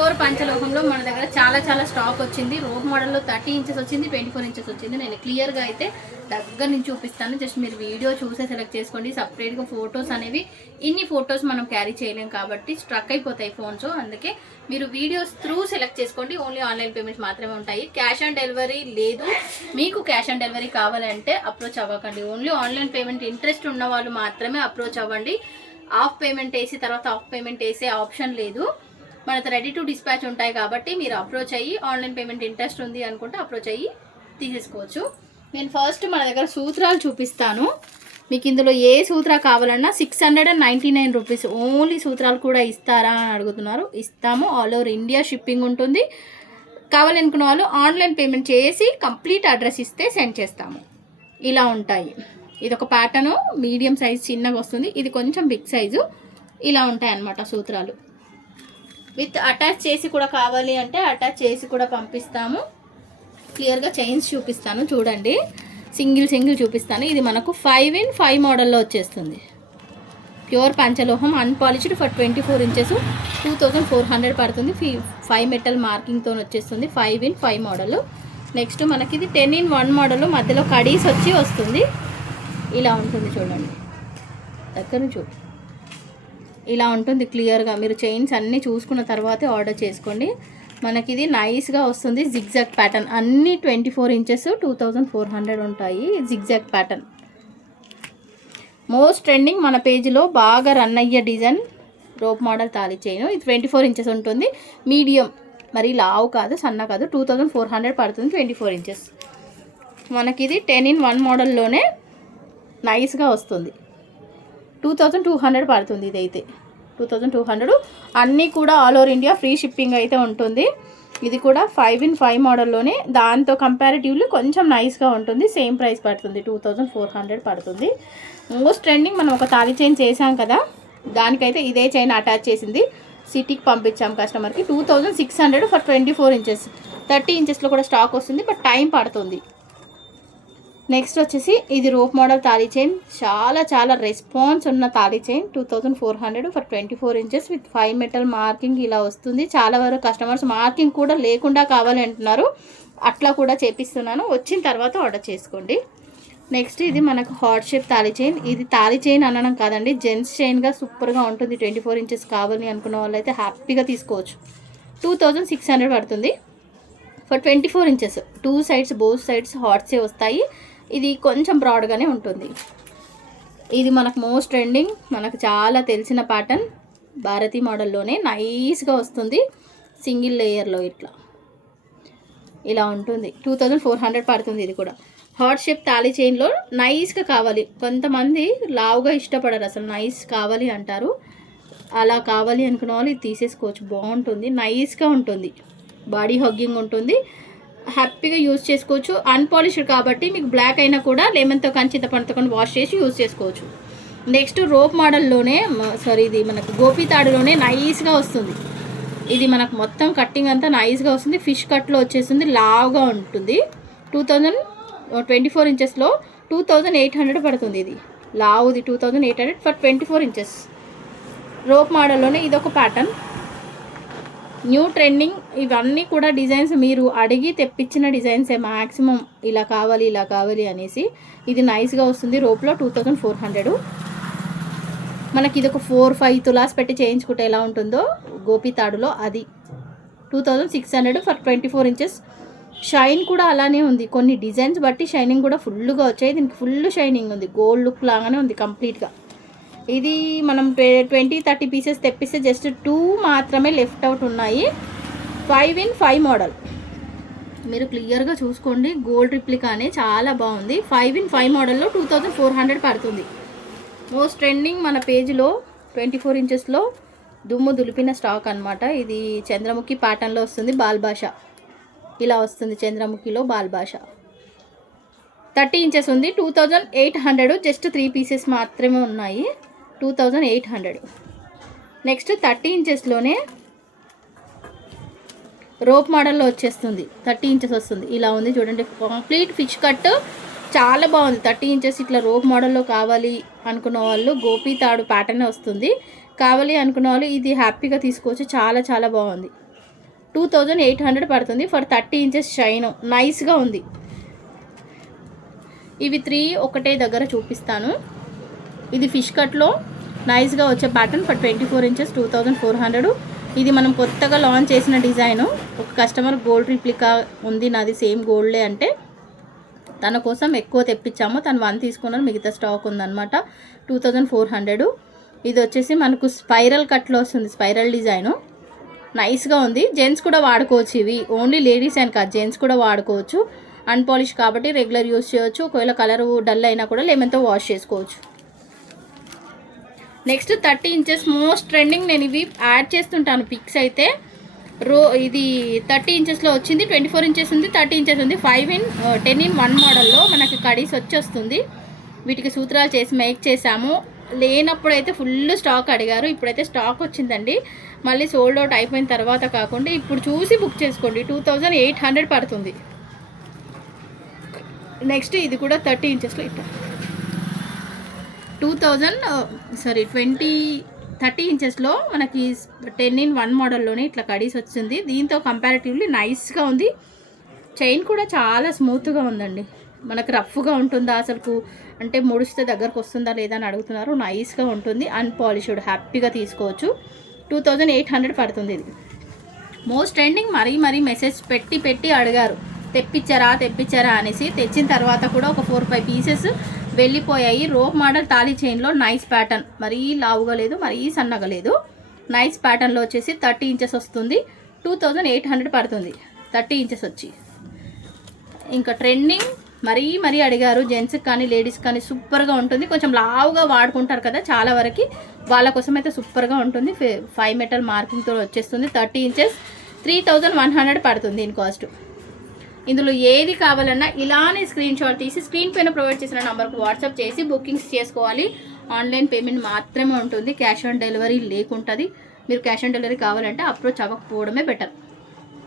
Pure పంచలోహంలో మన దగ్గర చాలా చాలా స్టాక్ వచ్చింది. రోప్ మోడల్లో థర్టీ ఇంచెస్ వచ్చింది ట్వంటీ ఫోర్ ఇంచెస్ వచ్చింది. నేను క్లియర్గా అయితే దగ్గర నుంచి చూపిస్తాను. జస్ట్ మీరు వీడియో చూసే సెలెక్ట్ చేసుకోండి. సపరేట్గా ఫొటోస్ అనేవి ఇన్ని ఫొటోస్ మనం క్యారీ చేయలేం కాబట్టి స్ట్రక్ అయిపోతాయి ఫోన్స్. అందుకే మీరు వీడియోస్ త్రూ సెలెక్ట్ చేసుకోండి. ఓన్లీ ఆన్లైన్ పేమెంట్స్ మాత్రమే ఉంటాయి. క్యాష్ ఆన్ డెలివరీ లేదు. మీకు క్యాష్ ఆన్ డెలివరీ కావాలంటే అప్రోచ్ అవ్వకండి. ఓన్లీ ఆన్లైన్ పేమెంట్ ఇంట్రెస్ట్ ఉన్న వాళ్ళు మాత్రమే అప్రోచ్ అవ్వండి. ఆఫ్ పేమెంట్ వేసి తర్వాత ఆఫ్ పేమెంట్ వేసే ఆప్షన్ లేదు. మనతో రెడీ టు డిస్పాచ్ ఉంటాయి కాబట్టి మీరు అప్రోచ్ అయ్యి ఆన్లైన్ పేమెంట్ ఇంట్రెస్ట్ ఉంది అనుకుంటే అప్రోచ్ అయ్యి తీసేసుకోవచ్చు. నేను ఫస్ట్ మన దగ్గర సూత్రాలు చూపిస్తాను. మీకు ఇందులో ఏ సూత్ర కావాలన్నా six hundred and ninety nine rupees only సూత్రాలు కూడా ఇస్తారా అని అడుగుతున్నారు. ఇస్తాము. ఆల్ ఓవర్ ఇండియా షిప్పింగ్ ఉంటుంది. కావాలనుకున్న వాళ్ళు ఆన్లైన్ పేమెంట్ చేసి కంప్లీట్ అడ్రస్ ఇస్తే సెండ్ చేస్తాము. ఇలా ఉంటాయి. ఇది ఒక ప్యాటర్ను మీడియం సైజ్ చిన్నగా వస్తుంది. ఇది కొంచెం బిగ్ సైజు ఇలా ఉంటాయి అన్నమాట సూత్రాలు. విత్ అటాచ్ చేసి కూడా కావాలి అంటే అటాచ్ చేసి కూడా పంపిస్తాము. క్లియర్గా చైన్స్ చూపిస్తాను చూడండి. సింగిల్ సింగిల్ చూపిస్తాను. ఇది మనకు ఫైవ్ ఇన్ ఫైవ్ మోడల్లో వచ్చేస్తుంది. Pure పంచలోహం unpolished for twenty four inches two thousand four hundred పడుతుంది ఫీ ఫైవ్ మెటల్ మార్కింగ్తో వచ్చేస్తుంది five in five model next మనకి ఇది టెన్ ఇన్ వన్ మోడల్ మధ్యలో కడీస్ వచ్చి వస్తుంది. ఇలా ఉంటుంది చూడండి. దగ్గర చూ ఇలా ఉంటుంది క్లియర్గా. మీరు చైన్స్ అన్నీ చూసుకున్న తర్వాతే ఆర్డర్ చేసుకోండి. మనకి ఇది నైస్గా వస్తుంది జిగ్జాగ్ ప్యాటర్న్. అన్నీ twenty four inches two thousand four hundred ఉంటాయి జిగ్జాగ్ ప్యాటర్న్. మోస్ట్ ట్రెండింగ్ మన పేజీలో బాగా రన్ అయ్యే డిజైన్ రోప్ మోడల్ తాళి చైన్. ఇది ట్వంటీ ఫోర్ ఇంచెస్ ఉంటుంది. మీడియం మరి లావు కాదు సన్న కాదు టూ థౌజండ్ ఫోర్ హండ్రెడ్ పడుతుంది ట్వంటీ ఫోర్ ఇంచెస్. మనకి ఇది టెన్ ఇన్ వన్ మోడల్లోనే నైస్గా వస్తుంది. టూ థౌజండ్ టూ హండ్రెడ్ పడుతుంది ఇదైతే. Two thousand two hundred. అన్నీ కూడా all over India free shipping అయితే ఉంటుంది. ఇది కూడా ఫైవ్ ఇన్ ఫైవ్ మోడల్లోనే. దాంతో కంపారిటివ్లీ కొంచెం నైస్గా ఉంటుంది. సేమ్ ప్రైస్ పడుతుంది. టూ థౌజండ్ ఫోర్ హండ్రెడ్ పడుతుంది. మోస్ట్ ట్రెండింగ్ మనం ఒక తాళి చైన్ చేసాం కదా. దానికైతే ఇదే చైన్ అటాచ్ చేసింది. సిటీకి పంపించాం కస్టమర్కి. Two thousand six hundred for twenty four inches. Thirty ఇంచెస్లో కూడా స్టాక్ వస్తుంది. బట్ టైం పడుతుంది. నెక్స్ట్ వచ్చేసి ఇది రోప్ మోడల్ తాళీ చైన్ చాలా చాలా రెస్పాన్స్ ఉన్న thali chain two thousand four hundred for twenty four inches with five metal marking ఇలా వస్తుంది. చాలా వరకు కస్టమర్స్ మార్కింగ్ కూడా లేకుండా కావాలి అంటున్నారు. అట్లా కూడా చేపిస్తున్నాను. వచ్చిన తర్వాత ఆర్డర్ చేసుకోండి. నెక్స్ట్ ఇది మనకు హాట్ షేప్ తాళీ చైన్ ఇది తాళీ చైన్ అనడం కాదండి. జెంట్స్ చైన్గా సూపర్గా ఉంటుంది. ట్వంటీ ఫోర్ ఇంచెస్ కావాలి అనుకున్న వాళ్ళైతే హ్యాపీగా తీసుకోవచ్చు. టూ థౌజండ్ సిక్స్ హండ్రెడ్ పడుతుంది. For twenty four inches two sides both sides హాట్సే వస్తాయి. ఇది కొంచెం బ్రాడ్గానే ఉంటుంది. ఇది మనకు మోస్ట్ ట్రెండింగ్ మనకు చాలా తెలిసిన ప్యాటర్న్ భారతీ మోడల్లోనే నైస్గా వస్తుంది. సింగిల్ లేయర్లో ఇట్లా. ఇలా ఉంటుంది. టూ థౌజండ్ ఫోర్ హండ్రెడ్ పడుతుంది ఇది కూడా. హాట్ షేప్ తాళీ చైన్లో నైస్గా కావాలి. కొంతమంది లావుగా ఇష్టపడరు అసలు. నైస్ కావాలి అంటారు. అలా కావాలి అనుకున్న వాళ్ళు ఇది తీసేసుకోవచ్చు. బాగుంటుంది. నైస్గా ఉంటుంది. బాడీ హగ్గింగ్ ఉంటుంది. హ్యాపీగా యూజ్ చేసుకోవచ్చు. అన్పాలిష్డ్ కాబట్టి మీకు బ్లాక్ అయినా కూడా లెమన్తో కానీ చింతపండుతో కానీ వాష్ చేసి యూజ్ చేసుకోవచ్చు. నెక్స్ట్ రోప్ మోడల్లోనే సారీ ఇది మనకు గోపి తాడులోనే నైస్గా వస్తుంది. ఇది మనకు మొత్తం కట్టింగ్ అంతా నైస్గా వస్తుంది. ఫిష్ కట్లో వచ్చేస్తుంది లావుగా ఉంటుంది. టూ థౌజండ్ ట్వంటీ ఫోర్ ఇంచెస్లో టూ థౌజండ్ ఎయిట్ హండ్రెడ్ పడుతుంది ఇది. లావుది two thousand eight hundred for twenty four inches rope మోడల్లోనే ఇదొక ప్యాటర్న్ న్యూ ట్రెండింగ్ ఇవన్నీ కూడా డిజైన్స్ మీరు అడిగి తెప్పించిన డిజైన్సే మ్యాక్సిమం ఇలా కావాలి ఇలా కావాలి అనేసి ఇది నైస్గా వస్తుంది. రోప్లో టూ థౌజండ్ ఫోర్ హండ్రెడ్ మనకి ఇది ఒక ఫోర్ ఫైవ్ తులాస్ పెట్టి చేయించుకుంటే ఎలా ఉంటుందో గోపి తాడులో అది. Two thousand six hundred for twenty four inches shine కూడా అలానే ఉంది. కొన్ని డిజైన్స్ బట్టి షైనింగ్ కూడా ఫుల్గా వచ్చాయి. దీనికి ఫుల్ షైనింగ్ ఉంది. గోల్డ్ లుక్ లాగానే ఉంది కంప్లీట్గా ఇది మనం ట్వంటీ థర్టీ పీసెస్ తెప్పిస్తే జస్ట్ టూ మాత్రమే లెఫ్ట్ అవుట్ ఉన్నాయి. ఫైవ్ ఇన్ ఫైవ్ మోడల్ మీరు క్లియర్గా చూసుకోండి. గోల్డ్ రిప్లికానే చాలా బాగుంది. ఫైవ్ ఇన్ ఫైవ్ మోడల్లో టూ థౌజండ్ ఫోర్ హండ్రెడ్ పడుతుంది. మోస్ట్ ట్రెండింగ్ మన పేజ్లో ట్వంటీ ఫోర్ ఇంచెస్లో దుమ్ము దులిపిన స్టాక్ అన్నమాట. ఇది చంద్రముఖి ప్యాటర్న్లో వస్తుంది బాల్భాష. ఇలా వస్తుంది చంద్రముఖిలో బాల్భాష. థర్టీ ఇంచెస్ ఉంది. Two thousand eight hundred just three pieces మాత్రమే ఉన్నాయి. Two thousand eight hundred. Next thirty ఇంచెస్లోనే rope మోడల్లో వచ్చేస్తుంది. థర్టీ ఇంచెస్ వస్తుంది. ఇలా ఉంది చూడండి. Complete fish cut. చాలా బాగుంది. థర్టీ ఇంచెస్ ఇట్లా రోప్ మోడల్లో కావాలి అనుకున్న వాళ్ళు గోపీ తాడు ప్యాటర్న్ వస్తుంది. కావాలి అనుకున్న వాళ్ళు ఇది హ్యాపీగా తీసుకోవచ్చు. చాలా చాలా బాగుంది. టూ థౌజండ్ ఎయిట్ హండ్రెడ్ పడుతుంది. For thirty inches shine. నైస్గా ఉంది. ఇవి త్రీ ఒకటే దగ్గర చూపిస్తాను. ఇది ఫిష్ కట్లో నైస్గా వచ్చే pattern for twenty four inches two thousand four hundred ఇది మనం కొత్తగా లాంచ్ చేసిన డిజైను. ఒక కస్టమర్ గోల్డ్ రిప్లికా ఉంది నాది సేమ్ గోల్డే అంటే. తన కోసం ఎక్కువ తెప్పించాము. తను వన్ తీసుకున్నారు మిగతా స్టాక్ ఉందన్నమాట. టూ థౌజండ్ ఫోర్ హండ్రెడ్ ఇది వచ్చేసి మనకు స్పైరల్ కట్లో వస్తుంది స్పైరల్ డిజైను. నైస్గా ఉంది. జెంట్స్ కూడా వాడుకోవచ్చు ఇవి. ఓన్లీ లేడీస్ అని కాదు జెంట్స్ కూడా వాడుకోవచ్చు. అన్పాలిష్ కాబట్టి రెగ్యులర్ యూస్ చేయొచ్చు. ఒకవేళ కలర్ డల్ అయినా కూడా లెమన్తో వాష్ చేసుకోవచ్చు. Next thirty inches most trending నేను ఇవి యాడ్ చేస్తుంటాను పిక్స్ అయితే. రో ఇది థర్టీ ఇంచెస్లో వచ్చింది ట్వంటీ ఫోర్ ఇంచెస్ ఉంది థర్టీ ఇంచెస్ ఉంది. Five in ten in one మోడల్లో మనకి కడీస్ వచ్చేస్తుంది. వీటికి సూత్రాలు చేసి మేక్ చేసాము. లేనప్పుడు అయితే ఫుల్ స్టాక్ అడిగారు ఇప్పుడైతే స్టాక్ వచ్చిందండి. మళ్ళీ సోల్డ్ అవుట్ అయిపోయిన తర్వాత కాకుండా ఇప్పుడు చూసి బుక్ చేసుకోండి టూ థౌజండ్ ఎయిట్ హండ్రెడ్ పడుతుంది. నెక్స్ట్ ఇది కూడా థర్టీ ఇంచెస్లో ఇట్లా two thousand sorry twenty thirty ఇంచెస్లో మనకి టెన్ ఇన్ వన్ మోడల్లోనే ఇట్లా కడీస్ వచ్చింది. దీంతో కంపారిటివ్లీ నైస్గా ఉంది. చైన్ కూడా చాలా స్మూత్గా ఉందండి. మనకు రఫ్గా ఉంటుందా అసలు అంటే ముడిస్తే దగ్గరకు వస్తుందా లేదా అని అడుగుతున్నారు. నైస్గా ఉంటుంది. అన్పాలిష్డ్ హ్యాపీగా తీసుకోవచ్చు. టూ థౌజండ్ ఎయిట్ హండ్రెడ్ పడుతుంది ఇది. మోస్ట్ ట్రెండింగ్ మరీ మరీ మెసేజ్ పెట్టి పెట్టి అడిగారు. తెప్పించారా తెప్పించారా అనేసి తెచ్చిన తర్వాత కూడా ఒక ఫోర్ ఫైవ్ పీసెస్ వెళ్ళిపోయాయి. రోప్ మోడల్ తాళీ చైన్లో నైస్ ప్యాటర్న్. మరీ లావుగా లేదు మరీ సన్నగా లేదు. నైస్ ప్యాటర్న్లో వచ్చేసి థర్టీ ఇంచెస్ వస్తుంది. టూ థౌజండ్ ఎయిట్ హండ్రెడ్ పడుతుంది. థర్టీ ఇంచెస్ వచ్చి. ఇంకా ట్రెండింగ్ మరీ మరీ అడిగారు. జెంట్స్కి కానీ లేడీస్ కానీ సూపర్గా ఉంటుంది. కొంచెం లావుగా వాడుకుంటారు కదా చాలా వరకు. వాళ్ళ కోసం అయితే సూపర్గా ఉంటుంది. ఫైవ్ మెటల్ మార్కింగ్తో వచ్చేస్తుంది. Thirty inches. Three thousand one hundred పడుతుంది దీని కాస్ట్. ఇందులో ఏది కావాలన్నా ఇలానే స్క్రీన్ షాట్ తీసి స్క్రీన్ పైన ప్రొవైడ్ చేసిన నెంబర్కి వాట్సాప్ చేసి బుకింగ్స్ చేసుకోవాలి. ఆన్లైన్ పేమెంట్ మాత్రమే ఉంటుంది. క్యాష్ ఆన్ డెలివరీ లేకుంటుంది. మీరు క్యాష్ ఆన్ డెలివరీ కావాలంటే అప్రోచ్ అవ్వకపోవడమే బెటర్